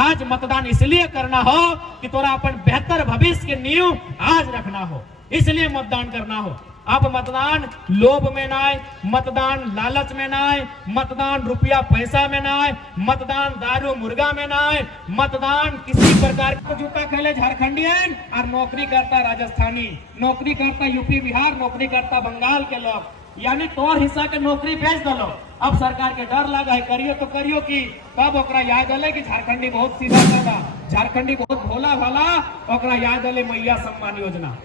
आज मतदान इसलिए करना हो कि तोरा अपन बेहतर भविष्य के नींव आज रखना हो, इसलिए मतदान करना हो। अब मतदान लोभ में ना आए, मतदान लालच में ना आए, मतदान रुपया पैसा में ना आए, मतदान दारू मुर्गा में ना आए, मतदान किसी प्रकार का जूता खेले झारखंडियन और नौकरी करता राजस्थानी, नौकरी करता यूपी बिहार, नौकरी करता बंगाल के लोग, यानी तोर हिस्सा के नौकरी बेच दलो। अब सरकार के डर लगा है, करियो तो करियो कि कब ओकरा याद अले कि झारखंडी बहुत सीधा साधा, झारखंडी बहुत भोला भाला, ओकरा याद अले मैया सम्मान योजना।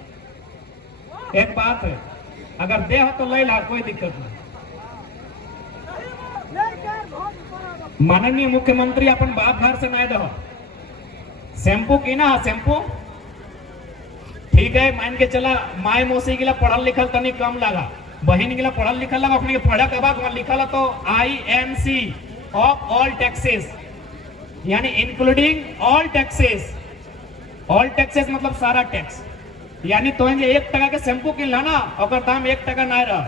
एक बात है, अगर दे हो तो ले ला, कोई दिक्कत नहीं। माननीय मुख्यमंत्री अपन बाप घर से नहीं दो शैम्पू की ना, शैम्पू ठीक है, मान के चला माए मौसी के लिए पढ़ल लिखल तनी कम लगा, बहन के लिए पढ़ल लिखल लगा, अपने पढ़ा के बाद लिखल तो INC ऑफ ऑल टैक्सेस, यानी including all taxes. All taxes मतलब सारा टैक्स, यानी तो 1 टका के शैम्पू किनला ना, ओकर दाम 1 टका नहीं रहा,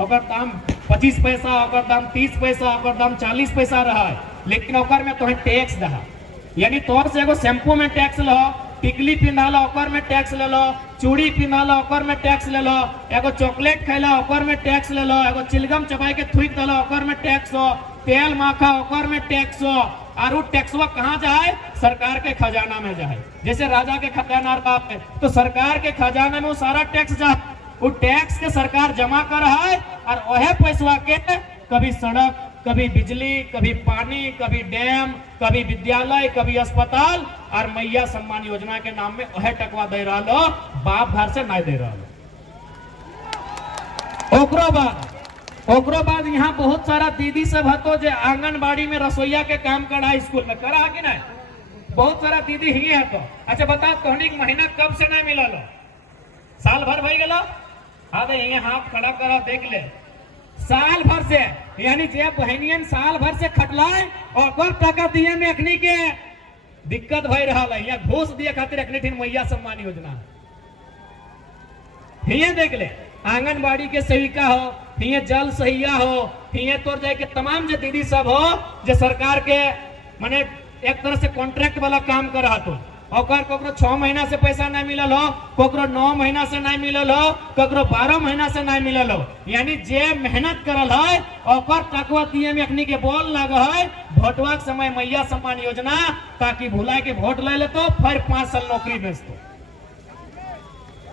ओकर दाम 25 पैसा, ओकर दाम 30 पैसा, ओकर दाम 40 पैसा रहा, लेकिन ओकर में तो टैक्स दहा, यानी तोर से एगो शैम्पू में टैक्स लो, टिकली पिंधाला ओकर में टैक्स ले लो, चूड़ी पिंधाला ओकर में टैक्स ले लो, एगो चॉकलेट खैला ओकर में टैक्स ले लो, एगो चिलगम चबाई के थूक दला ओकर में टैक्स हो, तेल माखा ओकर में टैक्स हो, और वो टैक्सवा कहाँ जाए? सरकार के खजाना में जाए। जैसे राजा के खजाना बाप है तो सरकार के खजाना में वो सारा टैक्स जाए, वो टैक्स के सरकार जमा कर रहा है, और वह पैसा के कभी सड़क, कभी बिजली, कभी पानी, कभी डैम, कभी विद्यालय, कभी अस्पताल, और मैया सम्मान योजना के नाम में वह टकवा दे रहा लो, बाप घर से नहीं दे रहा लो। ओकरो बाद यहाँ बहुत सारा दीदी सब हतो जो आंगनबाड़ी में रसोईया के काम करा, स्कूल में करा कि नहीं, बहुत सारा दीदी ही है। तो अच्छा बता, तोहनी महीना कब से नहीं मिला लो? साल भर भई गलो? हाँ तो ये हाथ खड़ा करा, देख ले, साल भर से, यानी जे बहनियन साल भर से खटलाए और टका दिए में अखनी के दिक्कत भई रहा है, या घूस दिए खातिर अखनी ठीक मैया सम्मान योजना हिये देख ले, आंगनबाड़ी के सेविका हो, हिये जल सहिया हो, हिये तोर जाए के तमाम जो दीदी सब हो जो सरकार के माने एक तरह से कॉन्ट्रैक्ट वाला काम कर रहा, तो ओकर कोकरो 6 महीना से पैसा नहीं मिलल हो, कोकरो 9 महीना से नहीं मिलल हो, कोकरो 12 महीना से नहीं मिलल हो, यानी जे मेहनत करल है ओकर टकवा दिए में अखनी के बोल लग है भोटवा के समय मैया सम्मान योजना, ताकि भुला के वोट ले ले तो फिर 5 साल नौकरी बेच दो।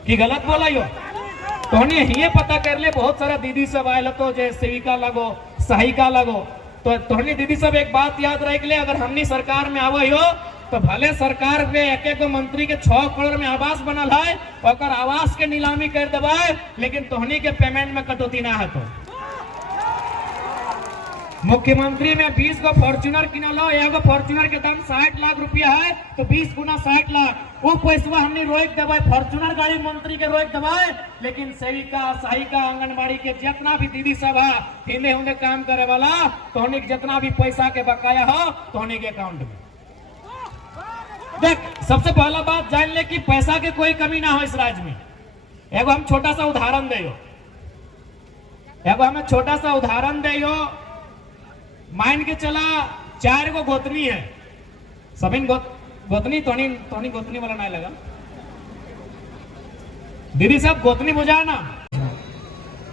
की गलत बोला यो? तोहनी ये पता कर ले, बहुत सारा दीदी सब आये तो जे सेविका लगो, सहायिका लगो, तो तोहनी दीदी सब एक बात याद रख ले, अगर हमनी सरकार में आवे हो तो भले सरकार में एक मंत्री के 6 करोड़ में आवास बनल है, और आवास के नीलामी कर दबाए, लेकिन तोहनी के पेमेंट में कटौती ना है। तो मुख्यमंत्री में 20 को फॉर्च्यूनर किनल हो, एगो फॉर्च्यूनर के दाम 60 लाख रुपया है, तो 20 गुना 60 लाख, वो पैसा हमने रोक दबाए, फॉर्च्यूनर गाड़ी मंत्री के रोक दबाए, लेकिन सेविका, सहायिका, आंगनबाड़ी के जितना भी दीदी सब है हिंदे हुंदे काम करे वाला, तोहनी जितना भी पैसा के बकाया हो तोहनी के अकाउंट में। देख, सबसे पहला बात जान ले कि पैसा के कोई कमी ना हो इस राज्य में। एगो हम छोटा सा उदाहरण देयो, एगो हमें छोटा सा उदाहरण देयो, मान के चला 4 गो गोतनी है, सभी गोतनी, तोनी गोतनी वाला नहीं लगा, दीदी साहब गोतनी बुझा ना,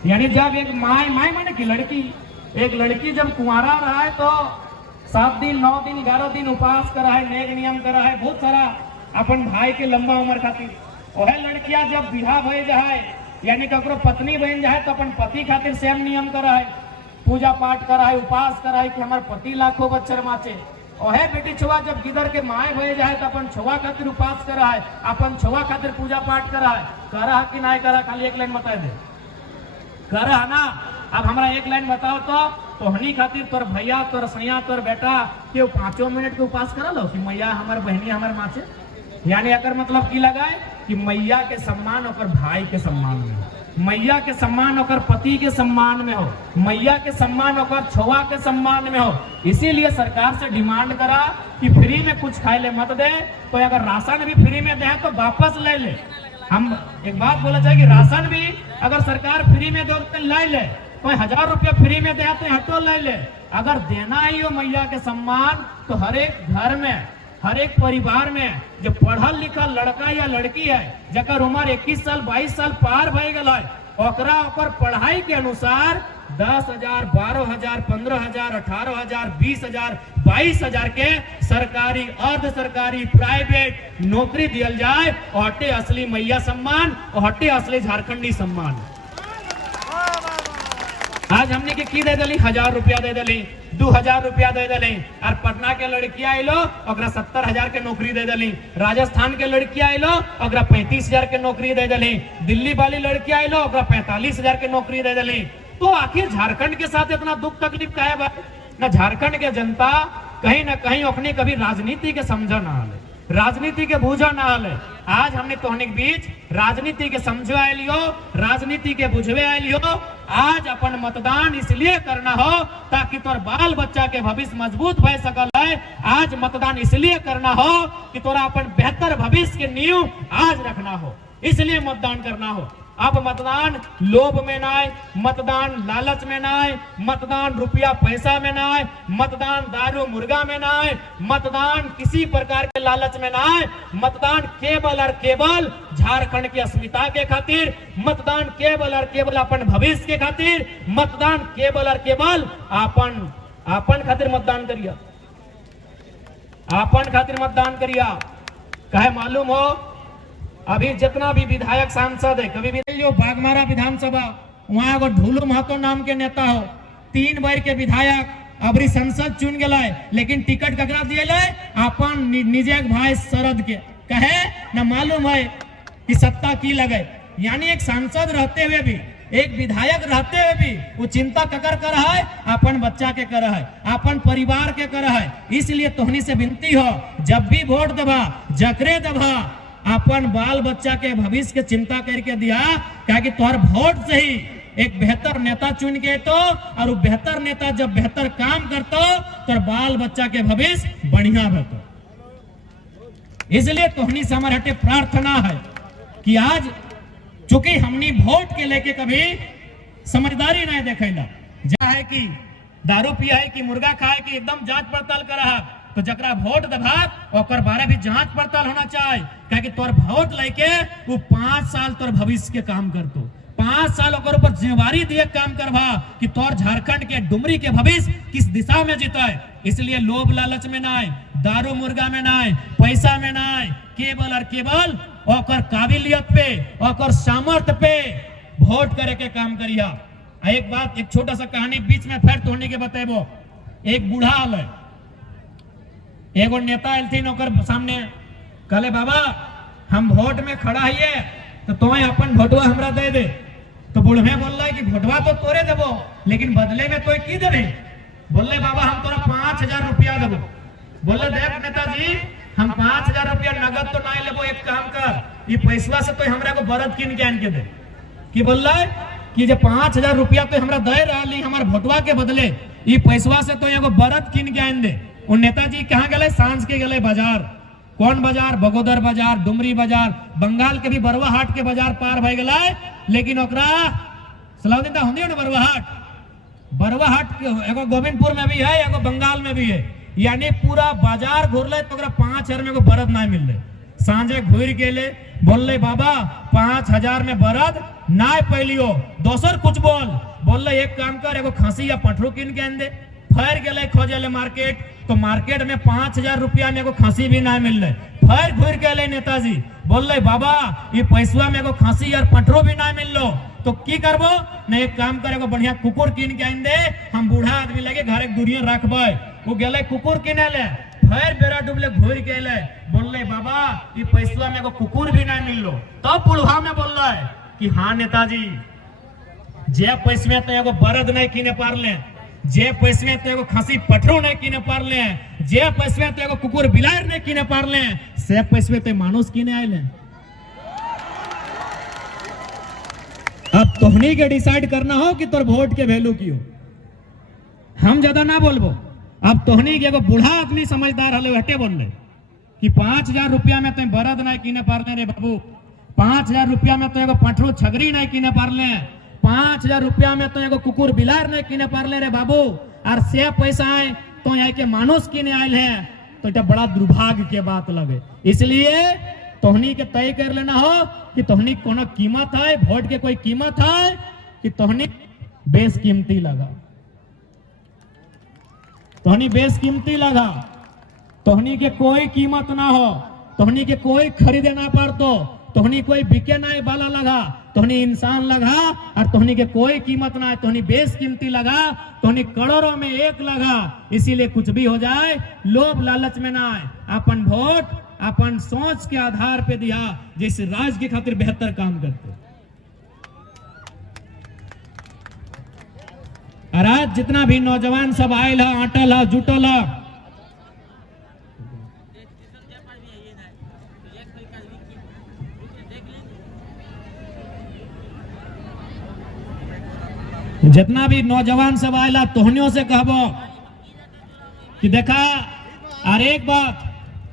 यानी जब एक माई माने की लड़की, एक लड़की जब कुंवारा रहा है तो 7 दिन 9 दिन 11 दिन उपवास करा है, नेक नियम करा है, बहुत सारा अपन भाई के लंबा उम्र खातिर। वह लड़कियां जब विवाह भय जाए, यानी ककरो पत्नी बन जाए, तो अपन पति खातिर सेम नियम करा है, पूजा पाठ करा है, उपवास करा है कि हमारे पति लाखों बच्चर माचे। वह बेटी छुआ जब गिदर के माए भय जाए तो अपन छुआ खातिर उपवास करा है, अपन छुआ खातिर पूजा पाठ करा है, करा कि नहीं करा? खाली एक लाइन बता दे, करा ना? अब हमारा एक लाइन बताओ तो तोहनी खातिर तोर भैया, तोर सैया, तोर बेटा के 5 मिनट के उपवास करा लो कि मैया हमारे बहनी हमारे माचे, यानी अगर मतलब की लगाए कि मैया के सम्मान और भाई के सम्मान में हो, मैया के सम्मान और पति के सम्मान में हो, मैया के सम्मान और छुआ के सम्मान में हो। इसीलिए सरकार से डिमांड करा कि फ्री में कुछ खाए ले मत दे, तो अगर राशन भी फ्री में दे तो वापस ले ले। हम एक बात बोला चाहिए कि राशन भी अगर सरकार फ्री में दे ले ले, कोई 1000 रुपया फ्री में दे तो हटो ले ले। अगर देना ही हो मैया के सम्मान तो हर एक घर में, हर एक परिवार में जो पढ़ल लिखल लड़का या लड़की है जकर उम्र 21 साल 22 साल पार भय गल है, ओकरा ओकर पढ़ाई के अनुसार 10,000, 12,000, 15,000, 18,000, 20,000, 22,000 के सरकारी, अर्ध सरकारी, प्राइवेट नौकरी दियल जाए। हटे असली मैया सम्मान, हटे असली झारखंडी सम्मान। आज हमने के की दे दली 1000 रुपया दे दली, 2000 रुपया दे दली। और पटना के लड़कियां आइलो ओकरा 70,000 के नौकरी दे दली, राजस्थान के लड़कियां आइलो ओकरा 35,000 के नौकरी दे दली, दिल्ली वाली लड़कियां आइलो ओकरा 45,000 के नौकरी दे दली। तो आखिर झारखंड के साथ इतना दुख तकलीफ का है? ना झारखंड के जनता कहीं ना कहीं अपनी कभी राजनीति के समझा ना हाले, राजनीति के बूझा ना हाले। आज हमने तोहनी के बीच राजनीति के समझे आलियो, राजनीति के बुझवे आलियो। आज अपन मतदान इसलिए करना हो ताकि तोर बाल बच्चा के भविष्य मजबूत भय सकल है। आज मतदान इसलिए करना हो कि तोरा अपन बेहतर भविष्य के नींव आज रखना हो, इसलिए मतदान करना हो। अब मतदान लोभ में ना आए, मतदान लालच में ना आए, मतदान रुपया पैसा में ना आए, मतदान दारू मुर्गा में ना आए, मतदान किसी प्रकार के लालच में ना आए। मतदान केवल और केवल झारखंड की अस्मिता के खातिर, मतदान केवल और केवल अपन भविष्य के खातिर, मतदान केवल और केवल अपन खातिर मतदान करिया, अपन खातिर मतदान करिया। कहे मालूम हो अभी जितना भी विधायक सांसद है, कभी भी जो बागमारा विधानसभा वहां एगो ढूलू महतो नाम के नेता हो, 3 बार के विधायक अबरी संसद चुन गया, लेकिन टिकट ककरा दिए अपन निजे भाई शरद के। कहे न मालूम है कि सत्ता की लगे, यानी एक सांसद रहते हुए भी, एक विधायक रहते हुए भी वो चिंता ककर कर है, अपन बच्चा के कर है, अपन परिवार के कर है। इसलिए तोहनी से विनती हो, जब भी वोट देबा जकरे देबा अपन बाल बच्चा के भविष्य के चिंता करके दिया, क्या कि तोहर वोट से ही एक बेहतर नेता चुन के तो, और वो बेहतर नेता जब बेहतर काम करतो तो बाल बच्चा के भविष्य बढ़िया होतो। इसलिए तोहनी से हमारे हटे प्रार्थना है कि आज चूंकि हमनी वोट के लेके कभी समझदारी नहीं देखेला, जा है कि दारू पिया है कि मुर्गा खाए कि एकदम जांच पड़ताल करा है, तो जकरा वोट दबा ओकर बारे भी जांच पड़ताल होना चाहिए। क्या कि तोर वोट लेके वो 5 साल तोर भविष्य के काम करतो, 5 साल ओकर ऊपर जिम्मेवारी दिए काम करवा कि तोर झारखंड के डुमरी के भविष्य किस दिशा में जीता है। इसलिए लोभ लालच में ना आए, दारू मुर्गा में ना आए, पैसा में ना आए, केवल और केवल ओकर काबिलियत पे, ओकर सामर्थ्य पे वोट करे के काम करिया। एक बात, एक छोटा सा कहानी बीच में फिर तोड़ने के बतेबो। एक बूढ़ा आल है, एगो नेता आयल ओकर सामने, कहले बाबा हम वोट में खड़ा है तो तुम्हें अपन वोटवा हमरा दे दे। तो बूढ़े बोल रहा है कि वोटवा तो तोरे देबो, लेकिन बदले में तो की देबे? बोले बाबा हम तोरा 5,000 रुपया देबो। बोले देख नेताजी हम 5,000 रुपया नगद तो नहीं लेबो, एक काम कर ये पैसवा से तो हमरा को बरद किन के आन के दे। कि बोल रहा है कि जो 5,000 रुपया तो हमरा दे रही हमारे वोटवा के बदले, ये पैसवा से तो एगो बरद किन के आन दे। वो नेताजी कहाँ गए? सांझ के गए बाजार। कौन बाजार? बगोदर बाजार, डुमरी बाजार, बंगाल के भी बरवा हाट के बाजार पार भय गला। लेकिन ओकरा सलाउद्दीन होंगे ना बरवा हाट एगो गोविंदपुर में भी है, एगो बंगाल में भी है, यानी पूरा बाजार घूरले तो 5,000 में बरद नहीं मिल रहे। सांझे घूर के ले बोल बाबा 5,000 में बरद ना पैलियो, दोसर कुछ बोल एक काम कर एगो खसी या पठरू किन के आन दे। फिर गए खोजे मार्केट, तो मार्केट में 5,000 रुपया में एगो खांसी भी ना मिल रहे। फिर घूर के ले नेताजी बोल रहे बाबा ये पैसवा में एगो खांसी और पठरो भी ना मिल लो, तो की करबो? न एक काम करे एगो बढ़िया कुकुर किन के आन दे, हम बूढ़ा आदमी लगे घर एक दूरिया रखबे। वो गए कुकुर किने ले, फिर बेरा डूबले घूर के ले बोल रहे बाबा ये पैसवा में एगो कुकुर भी ना मिल लो। तब बुढ़वा में बोल रहा है कि हाँ नेताजी जे पैसे में तो एगो बरद नहीं किने पार ले, जे पैसे में तो एगो खसी पठरो नहीं किने पार ले, जे पैसे में तो एगो कुकुर बिलार नहीं किने पार ले, से पैसे में तो मानुस किने आए। अब तोहनी के डिसाइड करना हो कि तोर वोट के वैल्यू की हो। हम ज्यादा ना बोलबो। अब तोहनी के एगो बूढ़ा आदमी समझदार हले हटे बोल रहे कि 5,000 रुपया में तो बरद नहीं किने पार ले रे बाबू, 5,000 रुपया में तो एगो पठरो छगरी नहीं किने पार ले, 5,000 रुपया में तो एगो कुकुर बिलार नहीं किने पारले रे बाबू, और से पैसा आए तो यहाँ के मानुष किने आयल है, तो इतना बड़ा दुर्भाग्य के बात लगे। इसलिए तोहनी के तय कर लेना हो कि तोहनी कोनो कीमत है, वोट के कोई कीमत है कि तोहनी बेशकीमती लगा, तोहनी बेशकीमती लगा, तोहनी के कोई कीमत ना हो, तोहनी के कोई खरीदे ना पड़तो, तोहनी कोई बिके ना वाला लगा, तोहनी इंसान लगा और तोहनी के कोई कीमत ना है, तोहनी बेशकीमती लगा, तोहनी करोड़ों में एक लगा। इसीलिए कुछ भी हो जाए लोभ लालच में ना आए, अपन वोट अपन सोच के आधार पे दिया जिस राज्य के खातिर बेहतर काम करते। और आज जितना भी नौजवान सब आयल है, अटल है, जुटल है, जितना भी नौजवान सब आयला तोहनियों से कहबो कि देखा, और एक बात,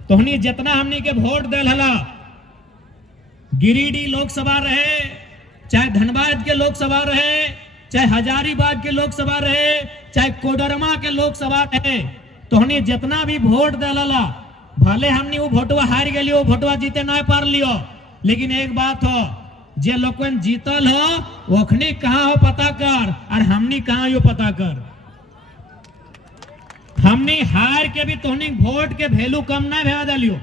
तोहनी जितना हमनी के वोट दिल हला, गिरिडीह लोकसभा रहे, चाहे धनबाद के लोकसभा रहे, चाहे हजारीबाग के लोकसभा रहे, चाहे कोडरमा के लोकसभा रहे, तोहनी जितना भी वोट दिल हला, भले हमनी वो वोटवा हार गए, वो वोटवा जीते ना पार लियो, लेकिन एक बात हो, जे लोगन जीतल हो ओखनी कहाँ हो पता कर, और हमनी कहाँ हो पता कर। हमनी हार के भी तोहनी वोट के वैल्यू कम ना भेज दिलियो,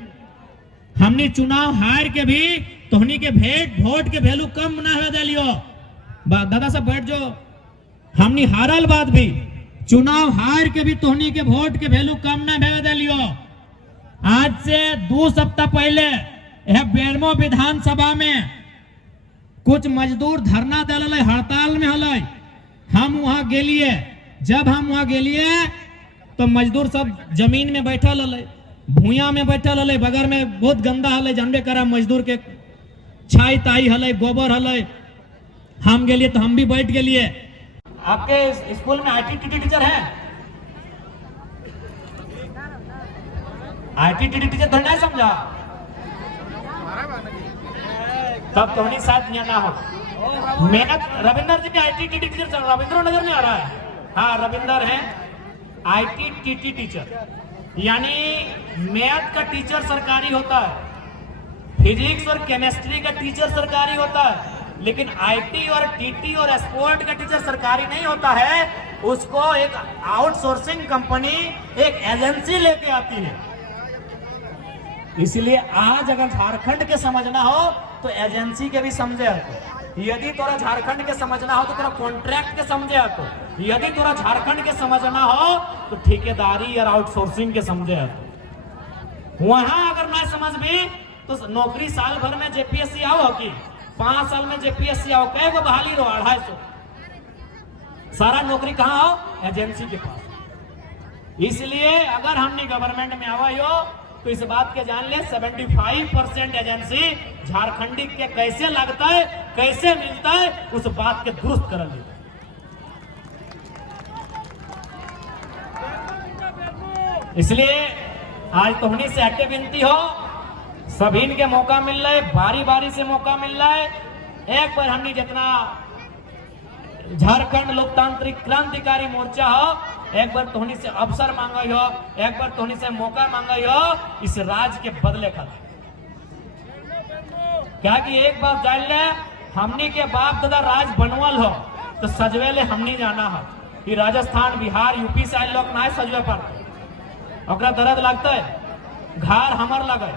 हमनी चुनाव हार के भी तोहनी के वोट के वैल्यू कम ना भेज दिलियो। दादा साहब बैठ जो, हमनी हारल बाद भी चुनाव हार के भी तोहनी के वोट के वैल्यू कम ना भेज दिलियो। आज से 2 सप्ताह पहले यह बेरमो विधानसभा में कुछ मजदूर धरना दिल, हड़ताल में हल, हम वहां गेलिए, जब हम वहां गेलिए तो मजदूर सब जमीन में बैठल हल, भूया में बैठल हल, बगल में बहुत गंदा हल, जानबे करा मजदूर के छाई ताई हल, गोबर हल, हम गेलिए तो हम भी बैठ गेलिए। आपके स्कूल में आईटी टीचर है? आईटी टीचर तो नहीं समझा, तब तो नहीं साथ यहाँ ना हो। मेहनत रविंदर जी ने आईटी टीचर, रविंद्र नजर नहीं आ रहा है? हाँ, रविंदर है आईटी टीचर, यानी मैथ का टीचर सरकारी होता है, फिजिक्स और केमिस्ट्री का टीचर सरकारी होता है, लेकिन आईटी और टीटी और स्पोर्ट का टीचर सरकारी नहीं होता है। उसको एक आउटसोर्सिंग कंपनी, एक एजेंसी लेके आती है। इसलिए आज अगर झारखंड के समझना हो तो एजेंसी के भी समझे आको, यदि तोरा झारखंड के समझना हो तो तेरा कॉन्ट्रैक्ट के समझे आको, यदि तोरा झारखंड के समझना हो तो ठेकेदारी और आउटसोर्सिंग के समझे आको। वहां अगर ना समझ भी तो नौकरी साल भर में जेपीएससी आओ कि 5 साल में जेपीएससी आओ, कई को बहाली रहो 250, सारा नौकरी कहाँ हो? एजेंसी के पास। इसलिए अगर हमने गवर्नमेंट में आवा हो तो इस बात के जान ले 75% एजेंसी झारखंडी के कैसे लगता है, कैसे मिलता है, उस बात के दुरुस्त कर ले। इसलिए आज तोहनी से हटे विनती हो, सभी के मौका मिल रहा है, बारी बारी से मौका मिल रहा है। एक बार हमने जितना झारखंड लोकतांत्रिक क्रांतिकारी मोर्चा हो, एक बार तोहनी से अवसर मांगा हो, एक बार तोहनी से मौका मांगा हो इस राज के बदले का। क्या कि एक बात जान ले, हमनी के बाप दादा राज बनवल हो तो सजवेले हमनी जाना हो कि राजस्थान बिहार यूपी से आए लोग ना सजवे पर ओकरा दर्द लगता है, घर हमर लगे,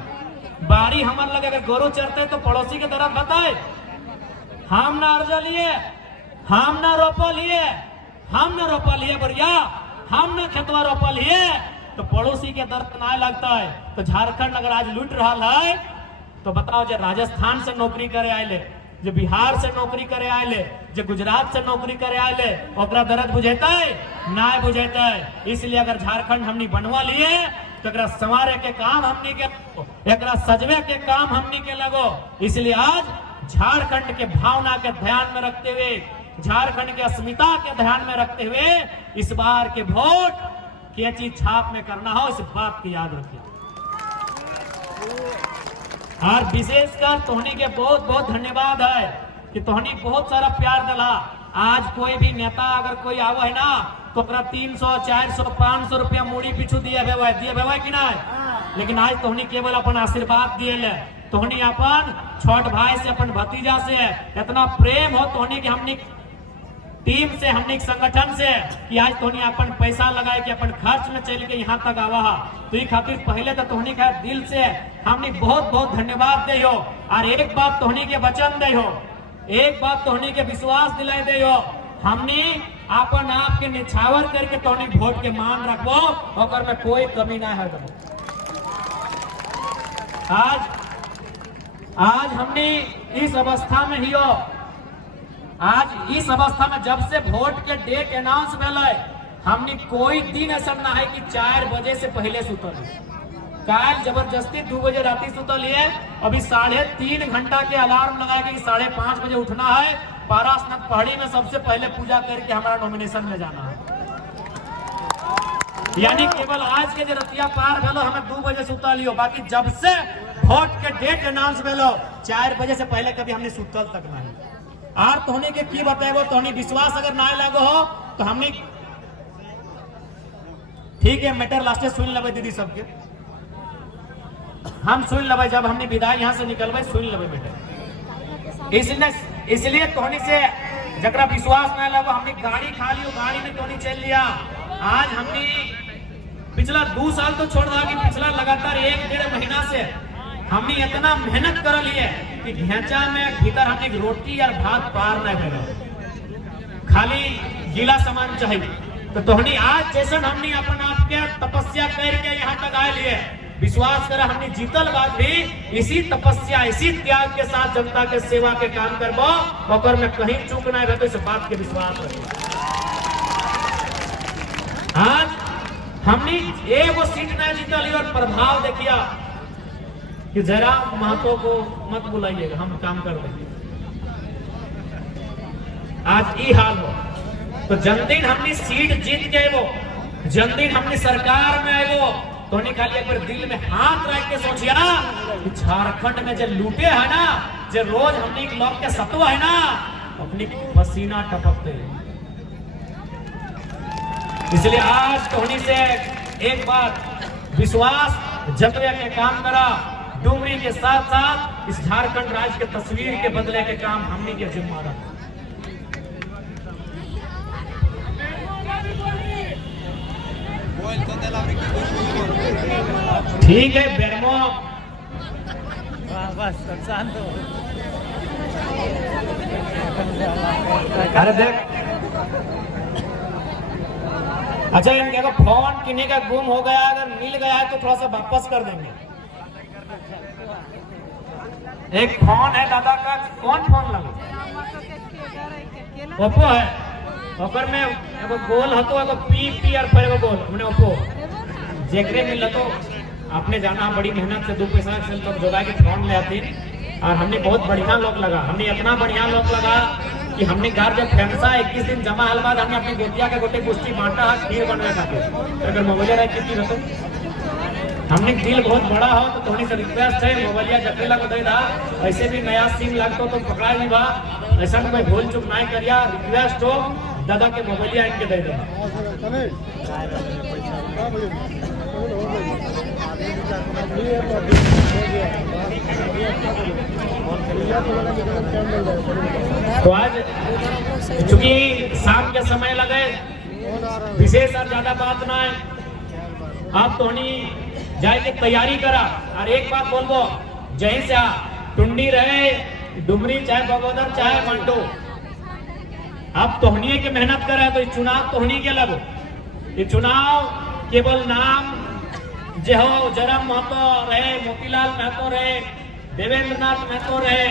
बारी हमर लगे, अगर गोरू चरते तो पड़ोसी के दर्द बताए। हम ना अर्जा लिए, हम ना रोपा लिए, हम ना रोपा लिए बढ़िया, हम ना खेतवा रोपा लिए तो पड़ोसी के दर्द ना लगता है। तो झारखंड अगर आज लूट रहा है तो बताओ, जो राजस्थान से नौकरी करे आए, जो बिहार से नौकरी करे आए, जो गुजरात से नौकरी करे आए, ओकरा दर्द बुझेता है? ना बुझेता है। इसलिए अगर झारखंड हमनी बनवा लिए तो एकरा संवारे के काम हमनी के, एकरा सजवे के काम हमनी के लगो। इसलिए आज झारखंड के भावना के ध्यान में रखते हुए, झारखंड के अस्मिता के ध्यान में रखते हुए इस बार के वोट क्या चीज छाप में करना हो, इस बात की याद रखिए। और विशेषकर तोहनी के बहुत बहुत धन्यवाद है कि तोहनी बहुत सारा प्यार दिला। आज कोई भी नेता अगर कोई आव है ना तो 300 400 500 रुपया मूड़ी पीछू दिए भेवा कि ना। लेकिन आज तोहनी केवल अपन आशीर्वाद दिए ले, तोहनी अपन छोट भाई से अपन भतीजा से इतना प्रेम हो तोहनी कि हमनी टीम से हमनी संगठन से कि आज तोहनी अपन पैसा लगाए कि अपन खर्च में चल के यहाँ तक आवा। तो ये खातिर पहले तो तोहनी का दिल से हमनी बहुत बहुत धन्यवाद दे हो। और एक बात तोहनी के वचन दे हो, एक बात तोहनी के विश्वास दिलाई दे हो, हमनी अपन आप के निछावर करके तोहनी वोट के मान रखबो और में कोई कमी ना है। आज हमने इस अवस्था में ही हो, आज इस अवस्था में जब से वोट के डेट अनाउंस भेल हमने कोई दिन ऐसा ना है कि 4 बजे से पहले सुतल। काल जबरदस्ती 2 बजे राती सुतल है, अभी 3.5 घंटा के अलार्म लगा के 5:30 बजे उठना है, पारासनाथ पहाड़ी में सबसे पहले पूजा करके हमारा नॉमिनेशन में जाना है। यानी केवल आज के जो रतिया पार भेलो हमें 2 बजे सुतल लियो, बाकी जब से वोट के डेट अनाउंस भेलो 4 बजे से पहले कभी हमने सुतल तक नहीं। और तोहनी के की बताएगो, तोहनी विश्वास अगर ना लगो हो तो हमने ठीक है मैटर लास्ट सुन लेबे दीदी सबके, हम सुन लेबे जब हमने विदाई यहाँ से निकलबे सुन लेबे बेटे। इसलिए तोहनी से जकरा विश्वास ना लगो हमने गाड़ी खा लियो, गाड़ी में तोहनी चल लिया। आज हमने पिछला 2 साल तो छोड़ रहा कि पिछला लगातार 1-1.5 महीना से हमने इतना मेहनत कर लिए कि ढेंचा में भीतर हमने रोटी और भात पार नहीं भेजा, खाली गीला सामान चाहिए। तो तोहनी आज जैसे हमने अपन आप के तपस्या करके यहाँ तक आए लिए, विश्वास कर हमने जीतल बाद भी इसी तपस्या इसी त्याग के साथ जनता के सेवा के काम करबो और में कहीं चूक नहीं भेटो, इस बात के विश्वास रखो। आज हमने एगो सीट नहीं जीतल और प्रभाव देखिया कि जरा महतो को मत बुलाइएगा, हम काम कर देंगे। आज ये हाल हो तो जन्मदिन हमने सीट जीत के वो जन्मदिन हमने सरकार में आएगो तो खाली एक बार दिल में हाथ रख के सोचिया कि झारखंड में जो लूटे है ना, जो रोज हमने लोग के सत्वा है ना, अपनी पसीना टपकते हैं। इसलिए आज तोहनी से एक बात विश्वास जतवे के काम करा, डुमरी के साथ साथ इस झारखंड राज्य के तस्वीर के बदले के काम हमनी के जिम्मेदार। ठीक है बेरमो बस शांत हो। अरे देख अच्छा इनके अगर फोन किन्हीं का गुम हो गया अगर मिल गया है तो थोड़ा सा वापस कर देंगे। एक फोन है दादा का, कौन फोन लगा? ओप्पो है, ओपर में एगो गोल हतो एगो पी और पर एगो गोल हमने ओप्पो जेकरे मिल तो आपने जाना बड़ी मेहनत से 2 पैसा से तब जोड़ा के फोन ले आती। और हमने बहुत बढ़िया लोग लगा, हमने इतना बढ़िया लोग लगा कि हमने घर जब फैंसा 21 दिन जमा हल बाद हमने अपनी बेटिया के गोटे गोष्ठी बांटा है खीर बनवा खाते। अगर मोबाइल रहा कितनी रखो हमने दिल बहुत बड़ा हो तो थोड़ी सा रिक्वेस्ट है मोबाइलिया जकेला को दे दा, ऐसे भी नया सिम लगता तो पकड़ा नहीं बा, ऐसा कोई भूल चुक नहीं करिया, रिक्वेस्ट हो दादा के मोबाइलिया इनके दे देना। तो आज चूंकि शाम के समय लगे विशेष और ज्यादा बात ना है, आप तो जाए के तैयारी करा। और एक बात बोलबो जहीं से टुंडी रहे डुमरी चाहे बगोदर चाहे मंटो, आप तोहनी के मेहनत करे तो चुनाव तोहनी के लगो। ये चुनाव केवल नाम जो हो जरम महतो रहे, मोतीलाल महतो रहे, देवेंद्र नाथ महतो रहे,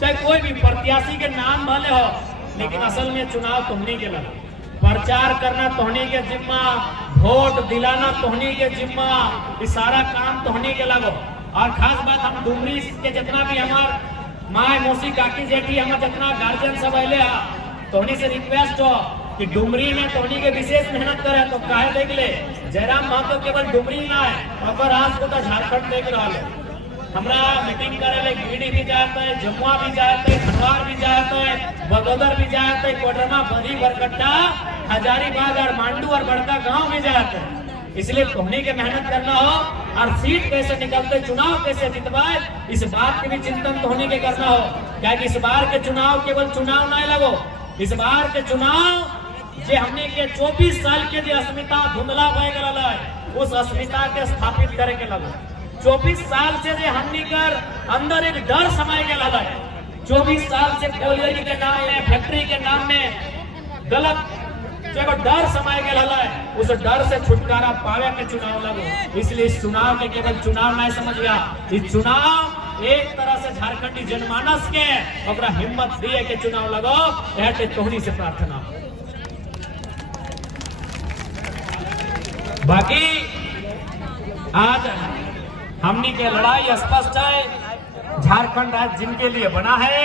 चाहे कोई भी प्रत्याशी के नाम भले हो, लेकिन असल में चुनाव तोहनी के लगा। प्रचार करना तोहनी के जिम्मा, वोट दिलाना तोहनी के जिम्मा, ये सारा काम तोहनी के लगो। और खास बात हम डुमरी के जितना भी हमार माए मौसी काकी जेठी हमारे जितना गार्जियन सब अले तोहनी से रिक्वेस्ट हो कि डुमरी में तोहनी के विशेष मेहनत करे। तो काहे देख ले जयराम महतो केवल डुमरी ना है, अगर आज को तो झारखंड देख रहा है। हमरा मीटिंग करे ले गिरिडीह भी जाते है, जमुआ भी जाते है, खनवार भी जाते है, बगोदर भी जाते है, कोडरमा, बधी, बरकट्टा, हजारीबाग और मांडू और बड़का गांव भी जाते है। इसलिए तोहनी के मेहनत करना हो और सीट कैसे निकलते, चुनाव कैसे जितवाए, इस बात के भी चिंतन तोहनी के करना हो। क्या कि इस बार के चुनाव केवल चुनाव नहीं लगो, इस बार के चुनाव जे हमने के 24 साल के जो अस्मिता धुंधला बह गया है, उस अस्मिता के स्थापित करे के लगो। 24 साल से जे हमनी कर अंदर एक डर समाये गया है, 24 साल से कोलियरी के नाम में, फैक्ट्री के नाम में गलत जो डर समाये गया है, उस डर से छुटकारा पावे के चुनाव लगो। इसलिए इस चुनाव के केवल चुनाव नहीं समझ गया, इस चुनाव एक तरह से झारखंडी जनमानस के ओकरा हिम्मत दिए के चुनाव लगो। यह तोहनी से प्रार्थना। बाकी आज हमनी के लड़ाई स्पष्ट है, झारखंड राज्य जिनके लिए बना है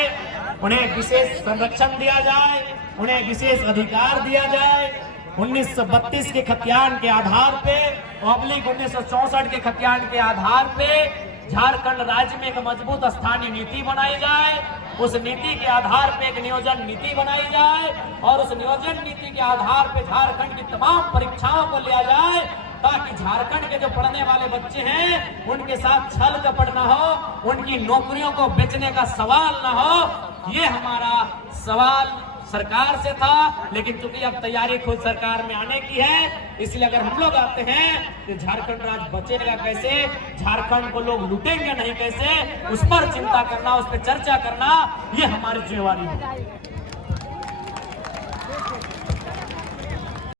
उन्हें विशेष संरक्षण दिया जाए, उन्हें विशेष अधिकार दिया जाए। 1932 के खतियान के आधार पे, 1964 के खतियान के आधार पे झारखंड राज्य में एक मजबूत स्थानीय नीति बनाई जाए, उस नीति के आधार पे एक नियोजन नीति बनाई जाए और उस नियोजन नीति के आधार पे झारखंड की तमाम परीक्षाओं को लिया जाए, ताकि झारखंड के जो पढ़ने वाले बच्चे हैं उनके साथ छल कपट न हो, उनकी नौकरियों को बेचने का सवाल न हो। ये हमारा सवाल सरकार से था, लेकिन चूंकि अब तैयारी खुद सरकार में आने की है, इसलिए अगर हम लोग आते हैं तो झारखंड राज्य बचेगा कैसे, झारखंड को लोग लूटेंगे नहीं कैसे, उस पर चिंता करना, उस पर चर्चा करना, ये हमारी जिम्मेवारी है।